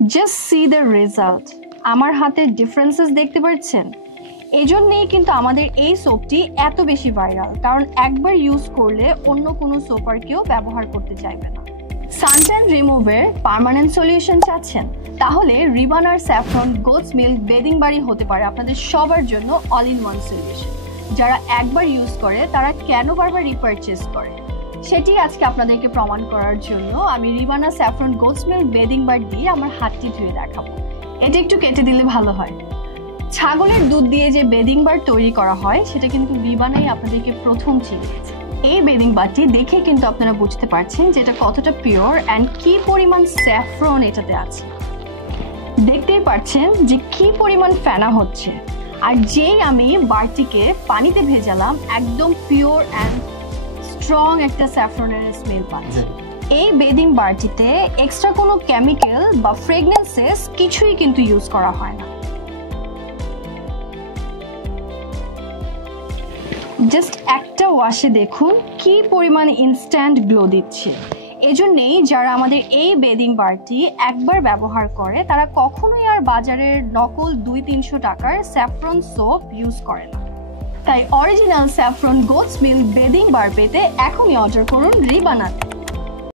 Just see the result. আমার হাতে differences দেখতে পাচ্ছেন? এজন্যই কিন্তু আমাদের এই সোপটি এত বেশি ভাইরাল, কারণ একবার ইউজ করলে অন্য কোনো সোপ আর কেউ ব্যবহার করতে চাইবে না। সানট্যান রিমুভের পার্মানেন্ট সলিউশন চাচ্ছেন? তাহলে রিবানার স্যাফরন গোটস মিল্ক বেদিং বাড়ি হতে পারে আপনাদের সবার জন্য অল ইন ওয়ান সলিউশন। যারা একবার ইউজ করে তারা কেন বারবার রিপারচেজ করে, সেটি আজকে আপনাদেরকে প্রমাণ করার জন্য আমি রিবানা স্যাফরন গোটস মিল্ক বেদিং বার দিয়ে আমার হাতটি ধুয়ে দেখাবো। এটা একটু কেটে দিলে ভালো হয়। ছাগলের দুধ দিয়ে যে বেদিং বার তৈরি করা হয় সেটা কিন্তু রিবানাই আপনাদেরকে প্রথম চিনিয়েছে। এই বেদিং বারটি দেখে কিন্তু আপনারা বুঝতে পারছেন যে এটা কতটা পিওর অ্যান্ড কি পরিমাণ স্যাফরন এটাতে আছে। দেখতেই পাচ্ছেন যে কি পরিমাণ ফেনা হচ্ছে, আর যেই আমি বারটিকে পানিতে ভেজালাম একদম পিওর অ্যান্ড স্ট্রং একটা স্যাফরনের স্মেল পাচ্ছি। এই বেদিং বারটিতে এক্সট্রা কোনো কেমিক্যাল বা ফ্রেগনেন্সেস কিছুই কিন্তু ইউজ করা হয় না। জাস্ট একটা ওয়াশে দেখুন কি পরিমাণ ইনস্ট্যান্ট গ্লো দিচ্ছে। এজন্যই যারা আমাদের এই বেদিং বারটি একবার ব্যবহার করে তারা কখনোই আর বাজারের নকল 200-300 টাকার স্যাফরন সোপ ইউজ করে না। তাই original saffron goat's milk bathing bar পেতে এখনই অর্ডার করুন রিবানাতে।